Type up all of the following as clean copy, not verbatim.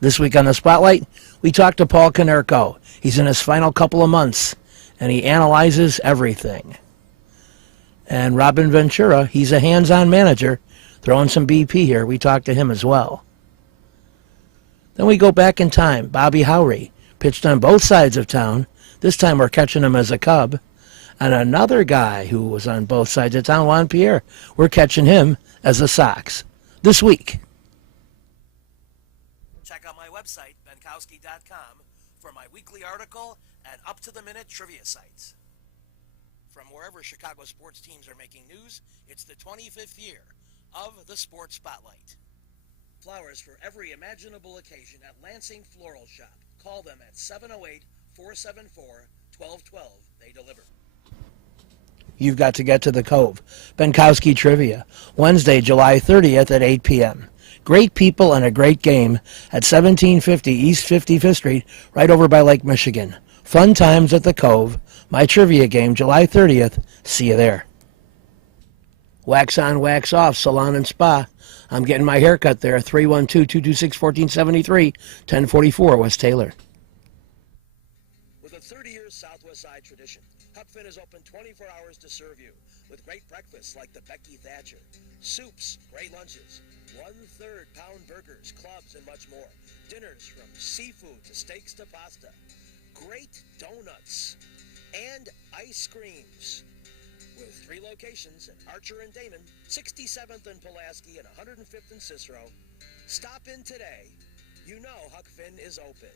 This week on the Spotlight, we talk to Paul Konerko. He's in his final couple of months, and he analyzes everything. And Robin Ventura, he's a hands-on manager, throwing some BP here. We talk to him as well. Then we go back in time. Bobby Howry pitched on both sides of town. This time we're catching him as a Cub. And another guy who was on both sides of town, Juan Pierre, we're catching him as a Sox. This week. Check out my website, benkowski.com, for my weekly article and up-to-the-minute trivia sites. From wherever Chicago sports teams are making news, it's the 25th year of the Sports Spotlight. Flowers for every imaginable occasion at Lansing Floral Shop. Call them at 708-474-1212. They deliver. You've got to get to the Cove. Benkowski Trivia, Wednesday, July 30th at 8 p.m. Great people and a great game at 1750 East 55th Street, right over by Lake Michigan. Fun times at the Cove. My trivia game, July 30th. See you there. Wax on, wax off, salon and spa. I'm getting my hair cut there, 312-226-1473, 1044 West Taylor. With a 30-year Southwest Side tradition, Huck Finn is open 24 hours to serve you with great breakfasts like the Becky Thatcher, soups, great lunches, 1/3 pound burgers, clubs, and much more. Dinners from seafood to steaks to pasta, great donuts, and ice creams. With 3 locations at Archer and Damon, 67th and Pulaski, and 105th and Cicero. Stop in today. You know Huck Finn is open.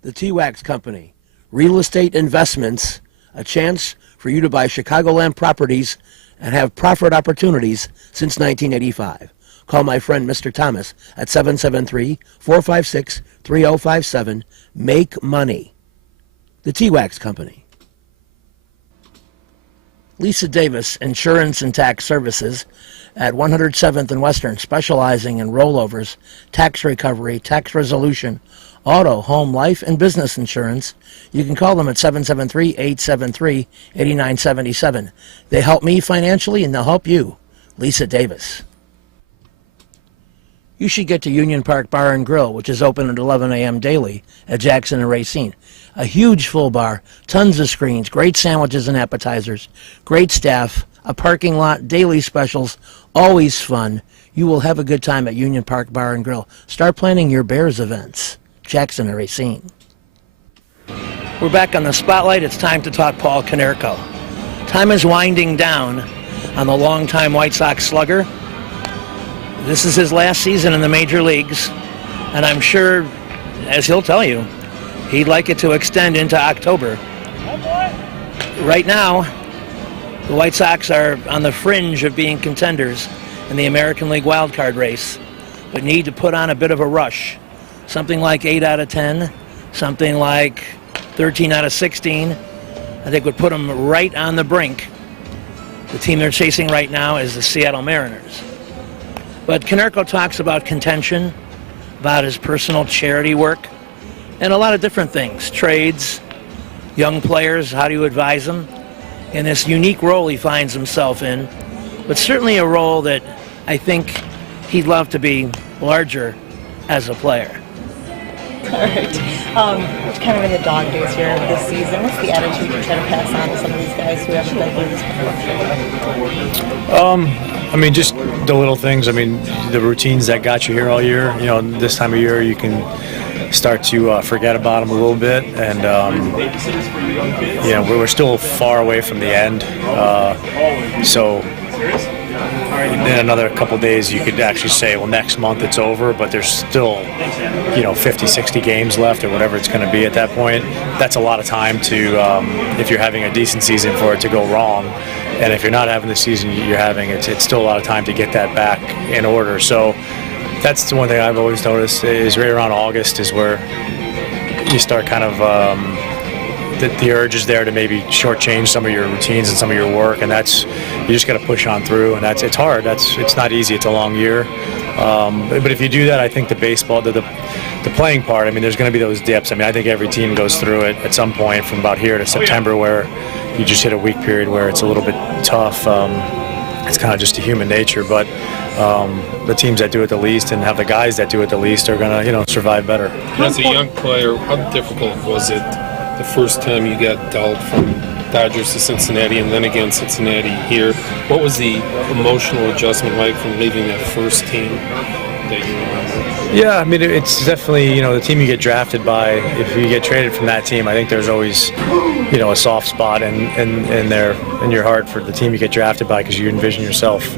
The T-Wax Company. Real estate investments. A chance for you to buy Chicagoland properties and have profit opportunities since 1985. Call my friend Mr. Thomas at 773-456-3057. Make money. The T-Wax Company. Lisa Davis, Insurance and Tax Services at 107th and Western, specializing in rollovers, tax recovery, tax resolution, auto, home, life, and business insurance. You can call them at 773-873-8977. They help me financially, and they'll help you. Lisa Davis. You should get to Union Park Bar and Grill, which is open at 11 a.m. daily at Jackson and Racine. A huge full bar, tons of screens, great sandwiches and appetizers, great staff, a parking lot, daily specials, always fun. You will have a good time at Union Park Bar and Grill. Start planning your Bears events. Jackson and Racine. We're back on the Spotlight. It's time to talk Paul Konerko. Time is winding down on the longtime White Sox slugger. This is his last season in the major leagues, and I'm sure, as he'll tell you, he'd like it to extend into October. Right now, the White Sox are on the fringe of being contenders in the American League wildcard race, but need to put on a bit of a rush. Something like 8 out of 10, something like 13 out of 16, I think would put them right on the brink. The team they're chasing right now is the Seattle Mariners. But Konerko talks about contention, about his personal charity work, and a lot of different things. Trades, young players, how do you advise them? In this unique role he finds himself in, but certainly a role that I think he'd love to be larger as a player. All right. We're kind of in the dog days here of this season. What's the attitude you try to pass on to some of these guys who haven't been through this before? I mean, just the little things. I mean, the routines that got you here all year. You know, this time of year you can start to forget about them a little bit, and you know, we're still far away from the end. So in another couple days you could actually say, well, next month it's over, but there's still, you know, 50, 60 games left or whatever it's going to be at that point. That's a lot of time to, if you're having a decent season, for it to go wrong. And if you're not having the season you're having, it's still a lot of time to get that back in order. So that's the one thing I've always noticed is right around August is where you start kind of the urge is there to maybe shortchange some of your routines and some of your work, and that's you just got to push on through, and it's hard. It's not easy. It's a long year, but if you do that, I think the baseball, the playing part. I mean, there's going to be those dips. I mean, I think every team goes through it at some point from about here to September, where you just hit a weak period where it's a little bit tough. It's kind of just a human nature, but the teams that do it the least and have the guys that do it the least are going to, survive better. As a young player, how difficult was it the first time you got dealt from Dodgers to Cincinnati and then again Cincinnati here? What was the emotional adjustment like from leaving that first team that you remember? Yeah, I mean, it's definitely, the team you get drafted by, if you get traded from that team, I think there's always, a soft spot in your heart for the team you get drafted by, because you envision yourself,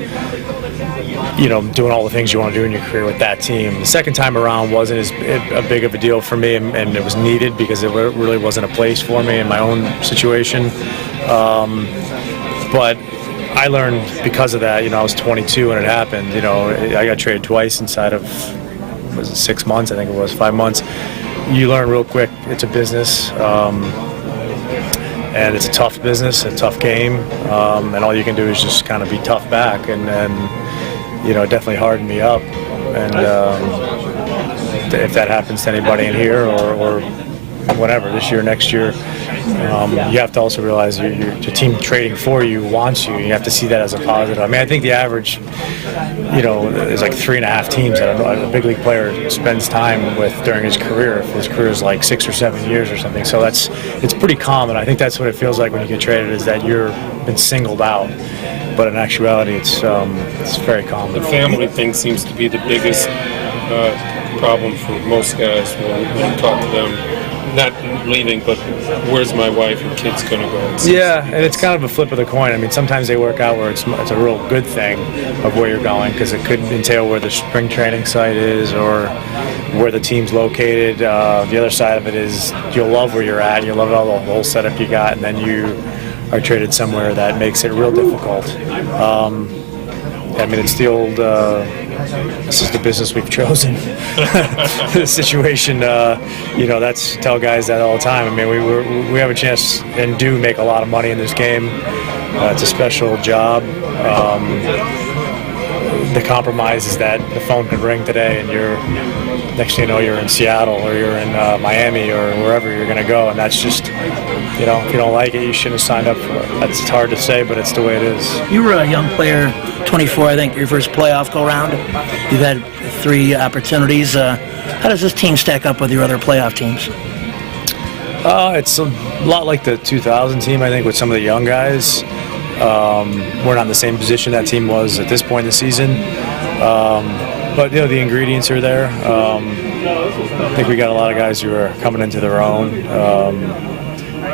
doing all the things you want to do in your career with that team. The second time around wasn't as big of a deal for me, and it was needed because it really wasn't a place for me in my own situation. But I learned because of that, I was 22 when it happened. I got traded twice inside of, 6 months, I think it was, 5 months. You learn real quick it's a business, and it's a tough business, a tough game, and all you can do is just kind of be tough back, and it definitely hardened me up. And if that happens to anybody in here or whatever, this year, next year, you have to also realize your team trading for you wants you. You have to see that as a positive. I mean, I think the average, is like 3.5 teams that a big league player spends time with during his career. If his career is like 6 or 7 years or something, so it's pretty common. I think that's what it feels like when you get traded, is that you're been singled out. But in actuality, it's very common. The family thing seems to be the biggest problem for most guys when you talk to them. Not leaving, but where's my wife and kids going to go? Yeah, and it's kind of a flip of the coin. I mean, sometimes they work out where it's a real good thing of where you're going, because it could entail where the spring training site is or where the team's located. The other side of it is you'll love where you're at, you'll love all the whole setup you got, and then you are traded somewhere that makes it real difficult. I mean, it's the old, this is the business we've chosen. The situation, tell guys that all the time. I mean, we have a chance and do make a lot of money in this game. It's a special job. The compromise is that the phone can ring today and next thing you know, you're in Seattle or you're in Miami or wherever you're going to go, and that's just, if you don't like it, you shouldn't have signed up for it. It's hard to say, but it's the way it is. You were a young player, 24, I think, your first playoff go-round. You've had 3 opportunities. How does this team stack up with your other playoff teams? It's a lot like the 2000 team, I think, with some of the young guys. We're not in the same position that team was at this point in the season. But, the ingredients are there. I think we got a lot of guys who are coming into their own,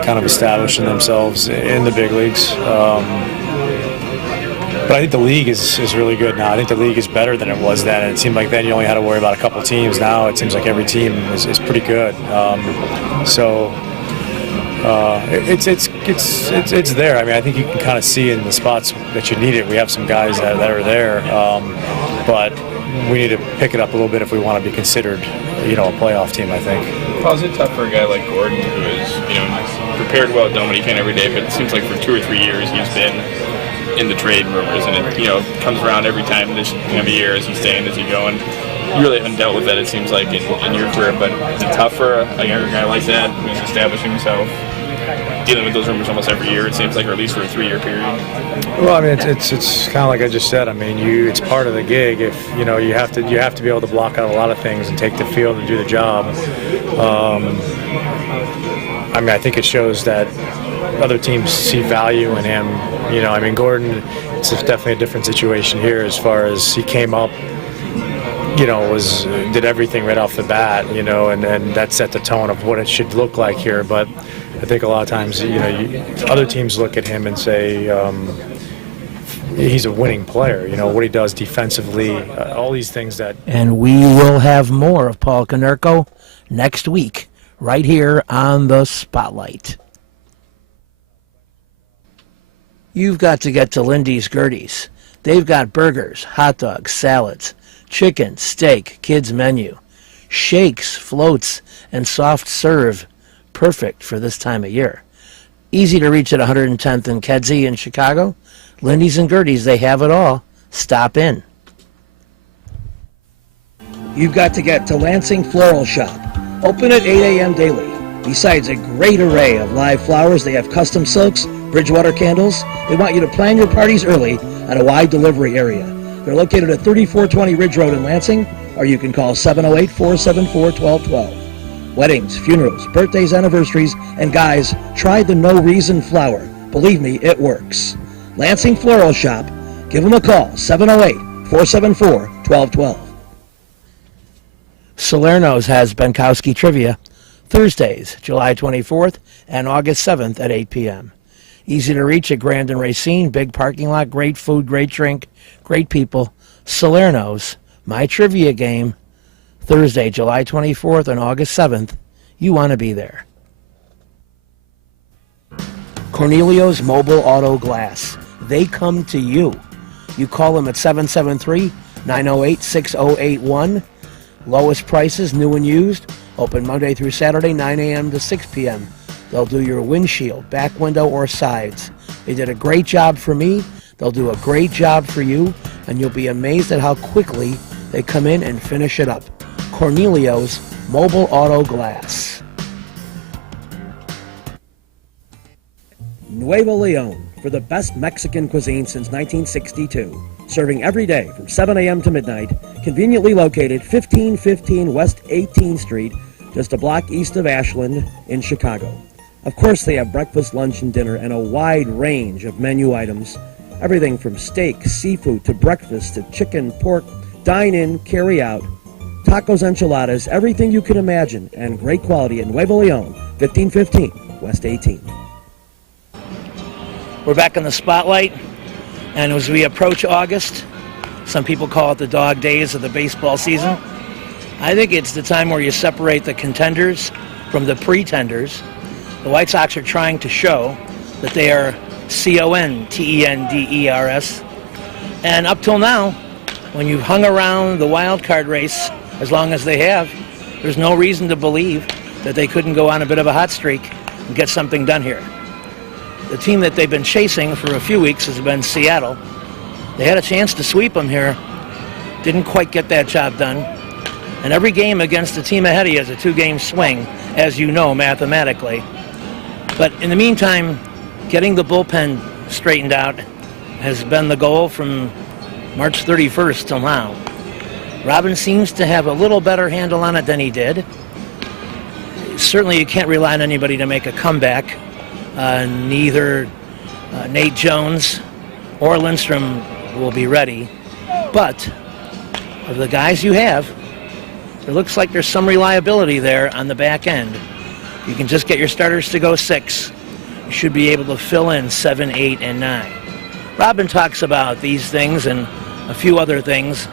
kind of establishing themselves in the big leagues. But I think the league is really good now. I think the league is better than it was then. And it seemed like then you only had to worry about a couple teams. Now it seems like every team is pretty good. It's there. I mean, I think you can kind of see in the spots that you need it. We have some guys that are there, but we need to pick it up a little bit if we want to be considered, a playoff team, I think. Well, is it tough for a guy like Gordon, who is, prepared well at Dominguez every day, but it seems like for 2 or 3 years he's been in the trade rumors, and it comes around every time this time of year, as you stay in, as you go, and you really haven't dealt with that, it seems like, in your career. But is it tough for a younger guy like that who's establishing himself, dealing with those rumors almost every year, it seems like, or at least for a 3-year period? Well, I mean, it's kind of like I just said. I mean, it's part of the gig. If you have to be able to block out a lot of things and take the field and do the job. I mean, I think it shows that other teams see value in him. I mean, Gordon, it's definitely a different situation here as far as he came up. Did everything right off the bat. And that set the tone of what it should look like here. But I think a lot of times, other teams look at him and say he's a winning player. What he does defensively, all these things that. And we will have more of Paul Konerko next week, right here on the Spotlight. You've got to get to Lindy's Gerties. They've got burgers, hot dogs, salads, chicken, steak, kids menu, shakes, floats, and soft serve. Perfect for this time of year. Easy to reach at 110th and Kedzie in Chicago. Lindy's and Gerties, they have it all. Stop in. You've got to get to Lansing Floral Shop. Open at 8 a.m. daily. Besides a great array of live flowers, they have custom silks, Bridgewater candles. They want you to plan your parties early on a wide delivery area. They're located at 3420 Ridge Road in Lansing, or you can call 708-474-1212. Weddings, funerals, birthdays, anniversaries, and guys, try the No Reason flower. Believe me, it works. Lansing Floral Shop. Give them a call, 708-474-1212. Salerno's has Benkowski Trivia, Thursdays, July 24th and August 7th at 8 p.m. Easy to reach at Grand and Racine, big parking lot, great food, great drink, great people. Salerno's, my trivia game, Thursday, July 24th and August 7th. You want to be there. Cornelio's Mobile Auto Glass. They come to you. You call them at 773-908-6081. Lowest prices, new and used. Open Monday through Saturday, 9 a.m. to 6 p.m. They'll do your windshield, back window, or sides. They did a great job for me. They'll do a great job for you, and you'll be amazed at how quickly they come in and finish it up. Cornelio's Mobile Auto Glass. Nuevo Leon, for the best Mexican cuisine since 1962. Serving every day from 7 a.m. to midnight, conveniently located 1515 West 18th Street, just a block east of Ashland in Chicago. Of course, they have breakfast, lunch, and dinner, and a wide range of menu items. Everything from steak, seafood, to breakfast, to chicken, pork, dine-in, carry-out, tacos, enchiladas, everything you can imagine, and great quality at Nuevo Leon, 1515 West 18th. We're back in the spotlight, and as we approach August, some people call it the dog days of the baseball season. I think it's the time where you separate the contenders from the pretenders. The White Sox are trying to show that they are contenders. And up till now, when you've hung around the wild card race as long as they have, there's no reason to believe that they couldn't go on a bit of a hot streak and get something done here. The team that they've been chasing for a few weeks has been Seattle. They had a chance to sweep them here, didn't quite get that job done. And every game against the team ahead of you is a two-game swing, as you know mathematically. But in the meantime, getting the bullpen straightened out has been the goal from March 31st till now. Robin seems to have a little better handle on it than he did. Certainly you can't rely on anybody to make a comeback. Neither Nate Jones or Lindstrom will be ready. But of the guys you have, it looks like there's some reliability there on the back end. You can just get your starters to go 6. You should be able to fill in 7, 8, and 9. Robin talks about these things and a few other things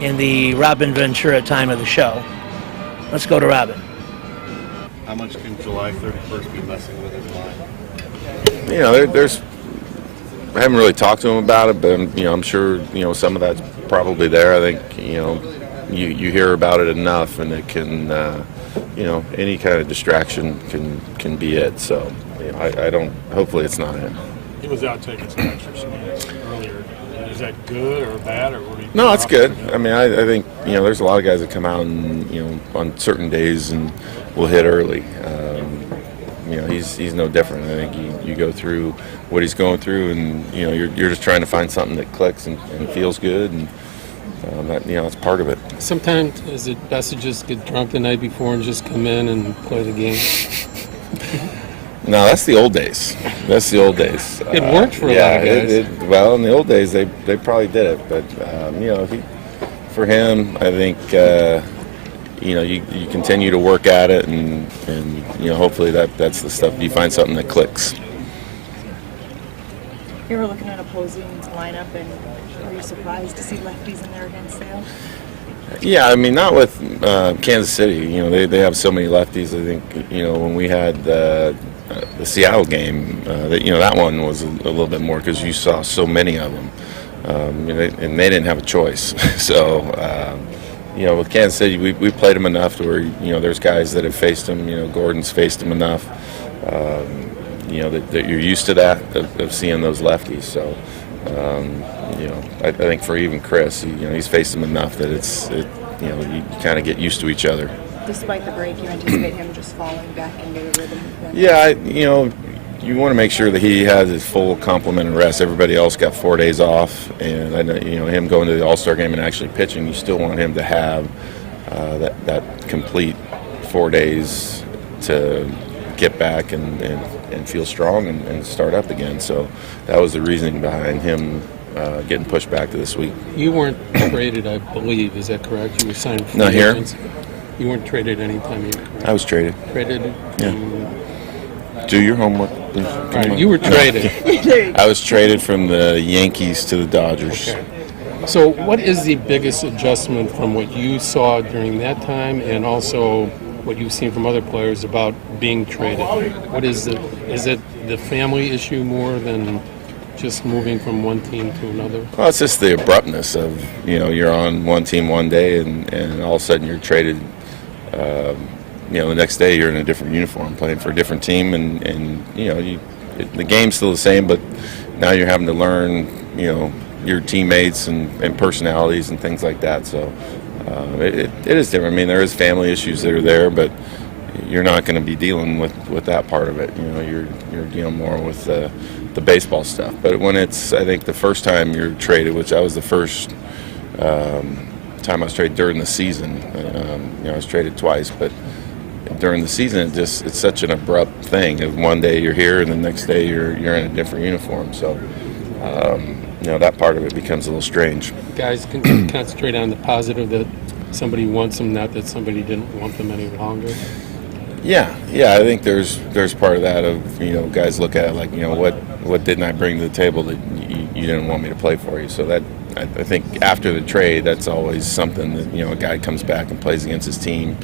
in the Robin Ventura time of the show. Let's go to Robin. How much can July 31st be messing with his mind? You know, there's. I haven't really talked to him about it, but I'm sure some of that's probably there. I think you hear about it enough, and it can any kind of distraction can be it. So I don't. Hopefully, it's not it. He was out taking some extra swings earlier. Is that good or bad, or what do you? No, it's good. I mean, I think there's a lot of guys that come out and on certain days and will hit early. He's no different. I think you go through what he's going through, and you're just trying to find something that clicks and feels good, and that's part of it. Sometimes is it best to just get drunk the night before and just come in and play the game? No, that's the old days. That's the old days. It worked for a lot of guys. Well, in the old days, they probably did it, but for him, I think you continue to work at it, and hopefully that's the stuff. You find something that clicks. You were looking at opposing lineup, and were you surprised to see lefties in there against Sale? Yeah, I mean, not with Kansas City. They have so many lefties. I think when we had the Seattle game, that one was a little bit more because you saw so many of them, and they didn't have a choice. So. With Kansas City, we played them enough to where, there's guys that have faced them. Gordon's faced them enough, that you're used to that, of seeing those lefties. So, I think for even Chris, he's faced them enough that you kind of get used to each other. Despite the break, you anticipate him just falling back into the rhythm? Yeah, you want to make sure that he has his full complement of rest. Everybody else got 4 days off, and I know, him going to the All-Star game and actually pitching, you still want him to have that complete 4 days to get back and feel strong and start up again. So that was the reasoning behind him getting pushed back to this week. You weren't traded, I believe. Is that correct? You were signed for Not here. agents. You weren't traded anytime here, correct? I was traded. Traded? Yeah. Do your homework, please. All right, you were traded. I was traded from the Yankees to the Dodgers. Okay. So what is the biggest adjustment from what you saw during that time and also what you've seen from other players about being traded? What is it the family issue more than just moving from one team to another? Well, it's just the abruptness of, you're on one team one day and all of a sudden you're traded. The next day you're in a different uniform playing for a different team and the game's still the same, but now you're having to learn, your teammates and personalities and things like that. So it is different. I mean, there is family issues that are there, but you're not going to be dealing with that part of it. You're dealing more with the baseball stuff. But when it's, I think the first time you're traded, which I was the first time I was traded during the season. I was traded twice, but during the season, it's such an abrupt thing. One day you're here, and the next day you're in a different uniform. So, that part of it becomes a little strange. Guys can concentrate on the positive that somebody wants them, not that somebody didn't want them any longer. Yeah, I think there's part of that of guys look at it like what didn't I bring to the table that you didn't want me to play for you. So that I think after the trade, that's always something that a guy comes back and plays against his team.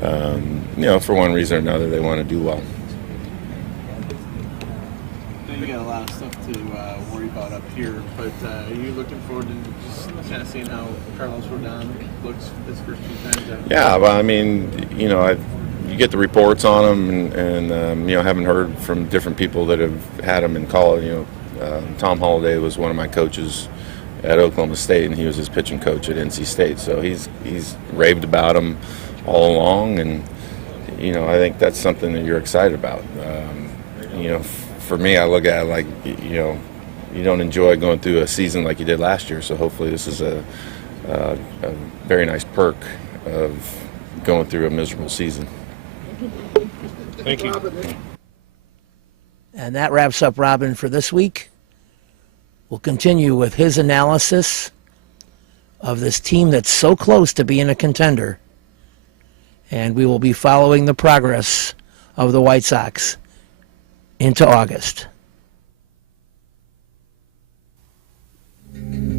For one reason or another, they want to do well. You got a lot of stuff to worry about up here, but are you looking forward to just kind of seeing how Carlos Rodon looks his first few times out? Yeah, well, I mean, you get the reports on him, and having heard from different people that have had him in college. Tom Holliday was one of my coaches at Oklahoma State, and he was his pitching coach at NC State. So he's raved about him all along, and I think that's something that you're excited about. For me, I look at it like you don't enjoy going through a season like you did last year. So hopefully, this is a very nice perk of going through a miserable season. Thank you. And that wraps up Robin for this week. We'll continue with his analysis of this team that's so close to being a contender. And we will be following the progress of the White Sox into August.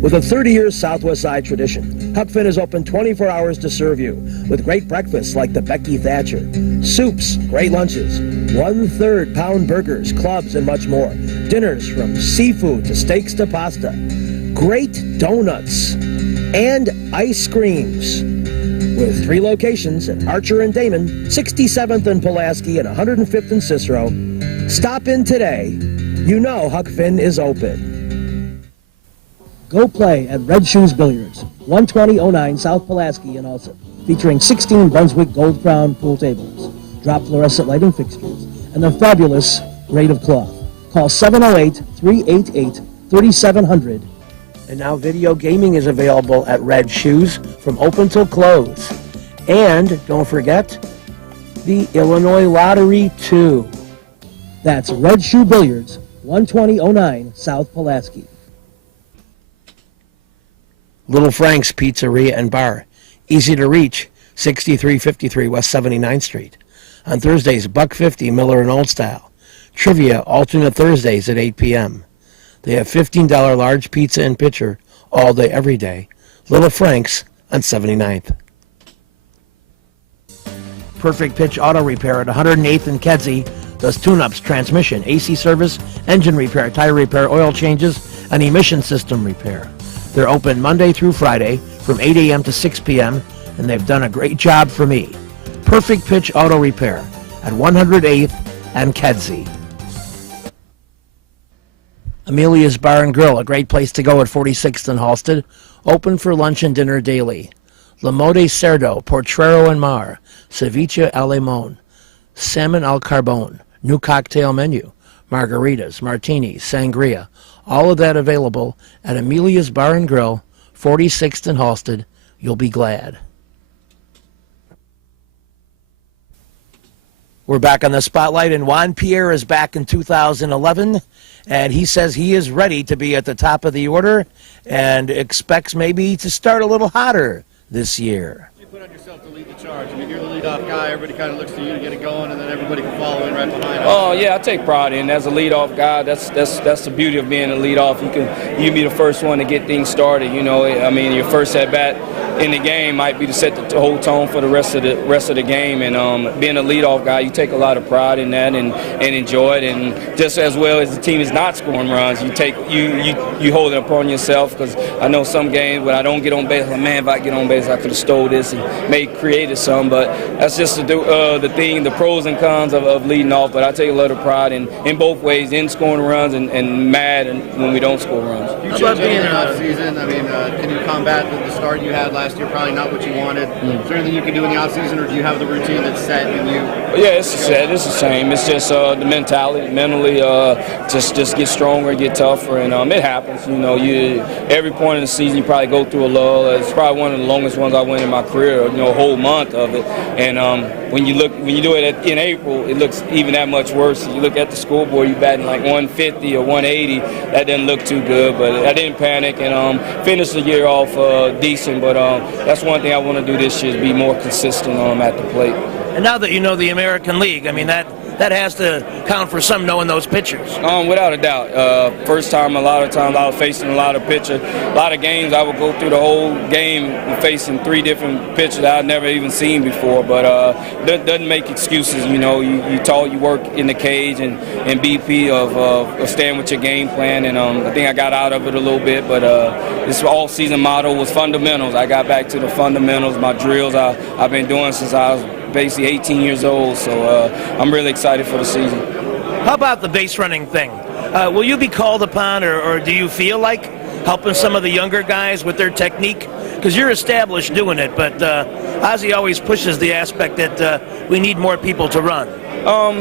With a 30-year Southwest Side tradition, Huck Finn is open 24 hours to serve you with great breakfasts like the Becky Thatcher, soups, great lunches, 1/3 pound burgers, clubs, and much more. Dinners from seafood to steaks to pasta, great donuts, and ice creams. With 3 locations at Archer and Damon, 67th and Pulaski, and 105th and Cicero. Stop in today. Huck Finn is open. Go play at Red Shoes Billiards, 12009 South Pulaski in Ulsa, featuring 16 Brunswick Gold Crown pool tables, drop fluorescent lighting fixtures, and their fabulous grade of cloth. Call 708-388-3700. And now video gaming is available at Red Shoes from open till close. And don't forget, the Illinois Lottery, too. That's Red Shoe Billiards, 12009 South Pulaski. Little Frank's Pizzeria and Bar. Easy to reach, 6353 West 79th Street. On Thursdays, $1.50 Miller and Old Style. Trivia alternate Thursdays at 8 p.m. They have $15 large pizza and pitcher all day, every day. Little Frank's on 79th. Perfect Pitch Auto Repair at 108th and Kedzie does tune-ups, transmission, AC service, engine repair, tire repair, oil changes, and emission system repair. They're open Monday through Friday from 8 a.m. to 6 p.m., and they've done a great job for me. Perfect Pitch Auto Repair at 108th and Kedzie. Amelia's Bar and Grill, a great place to go at 46th and Halsted, open for lunch and dinner daily. La Mode Cerdo, Portrero and Mar, Ceviche al Limon, Salmon al Carbone, new cocktail menu, margaritas, martinis, sangria, all of that available at Amelia's Bar and Grill, 46th and Halsted. You'll be glad. We're back on the spotlight, and Juan Pierre is back in 2011, and he says he is ready to be at the top of the order and expects maybe to start a little hotter this year. You put on yourself to lead the charge. I mean, you're the leadoff guy. Everybody kind of looks to you to get it going, and then everybody can follow in right behind. Oh yeah, I take pride in as a leadoff guy. That's the beauty of being a leadoff. You can be the first one to get things started. You know, I mean, your first at bat in the game might be to set the whole tone for the rest of the game. And being a leadoff guy, you take a lot of pride in that and enjoy it. And just as well as the team is not scoring runs, you hold it upon yourself, because I know some games when I don't get on base, like, man, if I get on base, I could have stole this and may created some. But that's just the thing, the pros and cons of leading off. But I take a lot of pride in both ways, in scoring runs and mad when we don't score runs. You change in the off season. I mean, can you combat the start you had last year? Probably not what you wanted. Is there anything you can do in the off season, or do you have the routine that's set in you? Yeah, it's set. It's the same. It's just the mentality, mentally, just get stronger, get tougher, and it happens. You know, every point in the season you probably go through a lull. It's probably one of the longest ones I went in my career. You know, a whole month of it. And when you do it in April, it looks even that much worse. You look at the scoreboard, you batting like 150 or 180. That doesn't look too good, but I didn't panic and finished the year off decent. But that's one thing I want to do this year, is be more consistent at the plate. And now that you know the American League, I mean, that has to count for some, knowing those pitchers. Without a doubt. First time, a lot of times I was facing a lot of pitchers. A lot of games I would go through the whole game facing 3 different pitchers I'd never even seen before. But that doesn't make excuses. You know, you work in the cage and BP of staying with your game plan. And I think I got out of it a little bit. But this all-season motto was fundamentals. I got back to the fundamentals, my drills I've been doing since I was basically 18 years old, so I'm really excited for the season. How about the base running thing? Will you be called upon, or do you feel like helping some of the younger guys with their technique? Because you're established doing it, but Ozzie always pushes the aspect that we need more people to run.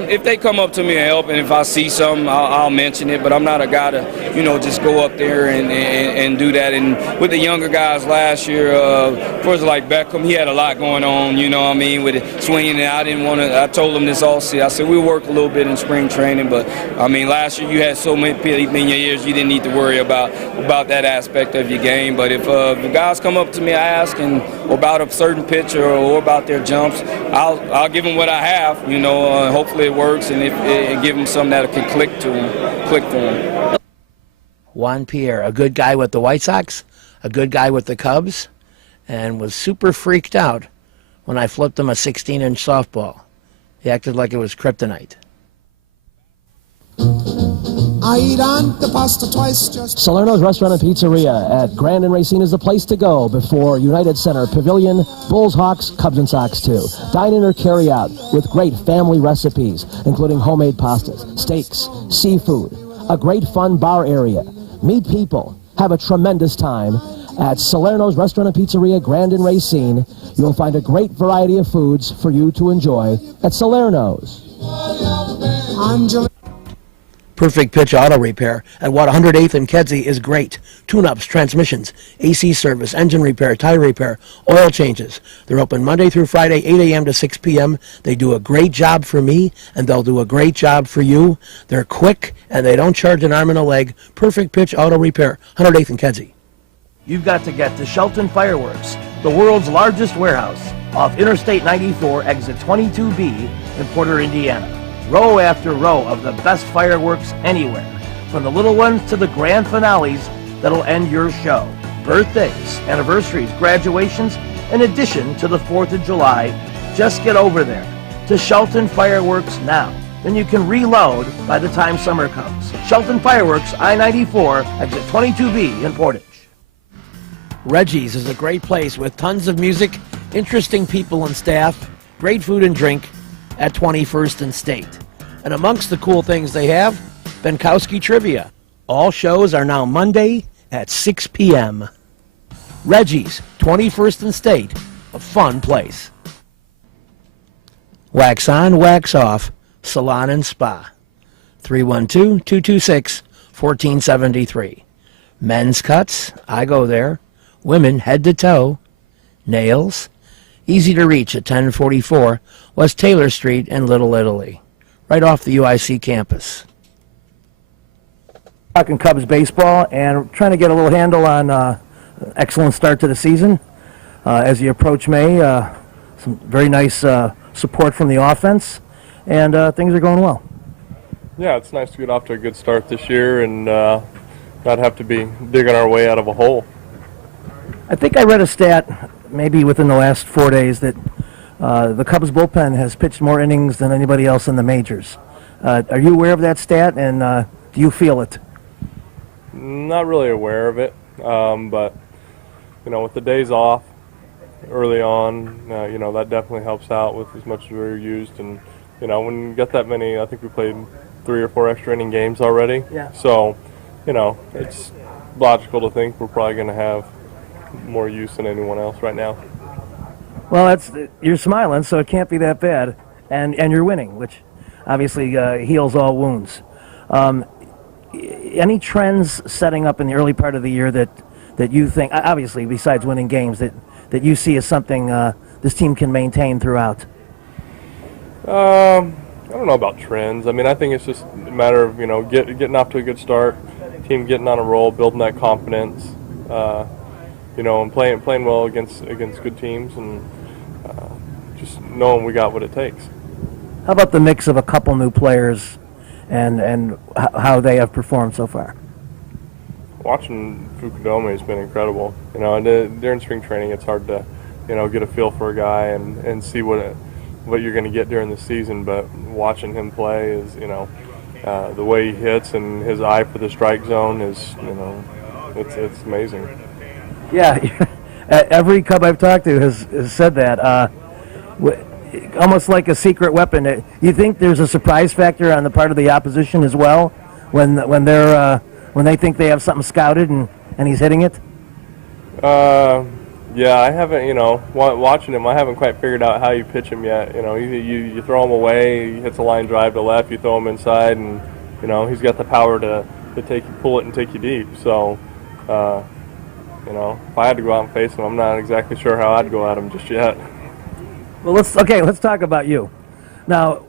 If they come up to me and help, and if I see something, I'll mention it. But I'm not a guy to, just go up there and do that. And with the younger guys last year, first like Beckham, he had a lot going on. You know what I mean, with it swinging. And I didn't want to. I told him this all season. I said we'll work a little bit in spring training, but I mean last year you had so many people in your ears, you didn't need to worry about that aspect of your game. But if the guys come up to me, I ask about a certain pitcher or about their jumps, I'll give them what I have. Hopefully it works, and give them something that can click for them. Juan Pierre, a good guy with the White Sox, a good guy with the Cubs, and was super freaked out when I flipped him a 16-inch softball. He acted like it was kryptonite. I eat on the pasta twice just... Salerno's Restaurant and Pizzeria at Grand and Racine is the place to go before United Center Pavilion, Bulls, Hawks, Cubs, and Sox too. Dine in or carry out with great family recipes, including homemade pastas, steaks, seafood, a great fun bar area. Meet people. Have a tremendous time at Salerno's Restaurant and Pizzeria, Grand and Racine. You'll find a great variety of foods for you to enjoy at Salerno's. Perfect Pitch Auto Repair at 108th and Kedzie is great. Tune-ups, transmissions, AC service, engine repair, tire repair, oil changes. They're open Monday through Friday, 8 a.m. to 6 p.m. They do a great job for me, and they'll do a great job for you. They're quick, and they don't charge an arm and a leg. Perfect Pitch Auto Repair, 108th and Kedzie. You've got to get to Shelton Fireworks, the world's largest warehouse, off Interstate 94, exit 22B in Porter, Indiana. Row after row of the best fireworks anywhere, from the little ones to the grand finales that'll end your show. Birthdays, anniversaries, graduations, in addition to the 4th of July. Just get over there to Shelton Fireworks now. Then you can reload by the time summer comes. Shelton Fireworks, I-94, exit 22B in Portage. Reggie's is a great place with tons of music, interesting people and staff, great food and drink, at 21st and State. And amongst the cool things they have, Benkowski Trivia. All shows are now Monday at 6 p.m. Reggie's, 21st and State, a fun place. Wax on, wax off, salon and spa. 312-226-1473. Men's cuts, I go there. Women, head to toe. Nails, easy to reach at 1044 West Taylor Street in Little Italy, right off the UIC campus. Talking Cubs baseball and trying to get a little handle on excellent start to the season. As you approach May, some very nice support from the offense, and things are going well. Yeah, it's nice to get off to a good start this year and not have to be digging our way out of a hole. I think I read a stat, maybe within the last 4 days, that the Cubs bullpen has pitched more innings than anybody else in the majors. Are you aware of that stat, and do you feel it? Not really aware of it, but with the days off early on, that definitely helps out with as much as we're used. And when you get that many, I think we played 3 or 4 extra inning games already. Yeah. So, it's logical to think we're probably going to have more use than anyone else right now. Well, you're smiling, so it can't be that bad, and you're winning, which obviously heals all wounds. Any trends setting up in the early part of the year that you think, obviously besides winning games, that you see as something this team can maintain throughout? I don't know about trends. I mean, I think it's just a matter of getting off to a good start, team getting on a roll, building that confidence, and playing well against good teams, and just knowing we got what it takes. How about the mix of a couple new players and how they have performed so far? Watching Fukudome has been incredible. And during spring training, it's hard to, get a feel for a guy and see what you're going to get during the season. But watching him play is, the way he hits and his eye for the strike zone is, it's amazing. Yeah, every Cub I've talked to has said that. Almost like a secret weapon. You think there's a surprise factor on the part of the opposition as well when they think they have something scouted and he's hitting it? Yeah, I haven't, watching him, I haven't quite figured out how you pitch him yet. You throw him away, he hits a line drive to left, you throw him inside, and, he's got the power to pull it and take you deep. So, if I had to go out and face him, I'm not exactly sure how I'd go at him just yet. Well, let's talk about you. Now,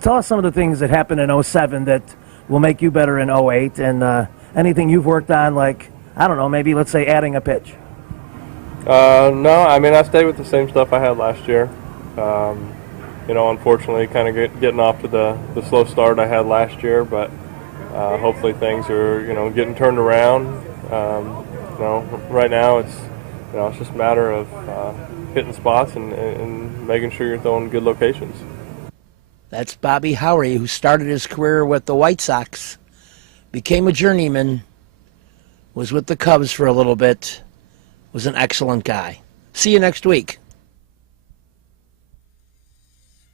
tell us some of the things that happened in 07 that will make you better in 08, and anything you've worked on, like, I don't know, maybe let's say adding a pitch. No, I mean, I stayed with the same stuff I had last year. Unfortunately, kind of getting off to the slow start I had last year, but hopefully things are, getting turned around. Right now it's just a matter of hitting spots and making sure you're throwing good locations. That's Bobby Howry, who started his career with the White Sox, became a journeyman, was with the Cubs for a little bit, was an excellent guy. See you next week.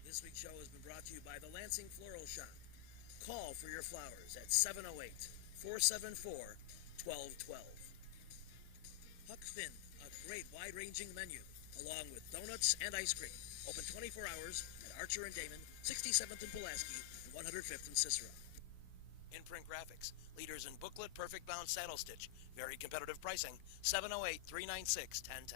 This week's show has been brought to you by the Lansing Floral Shop. Call for your flowers at 708-474-1212. Huck Finn, a great wide-ranging menu, along with donuts and ice cream. Open 24 hours at Archer and Damon, 67th and Pulaski, and 105th and Cicero. Imprint Graphics, leaders in booklet, perfect bound saddle stitch. Very competitive pricing, 708-396-1010.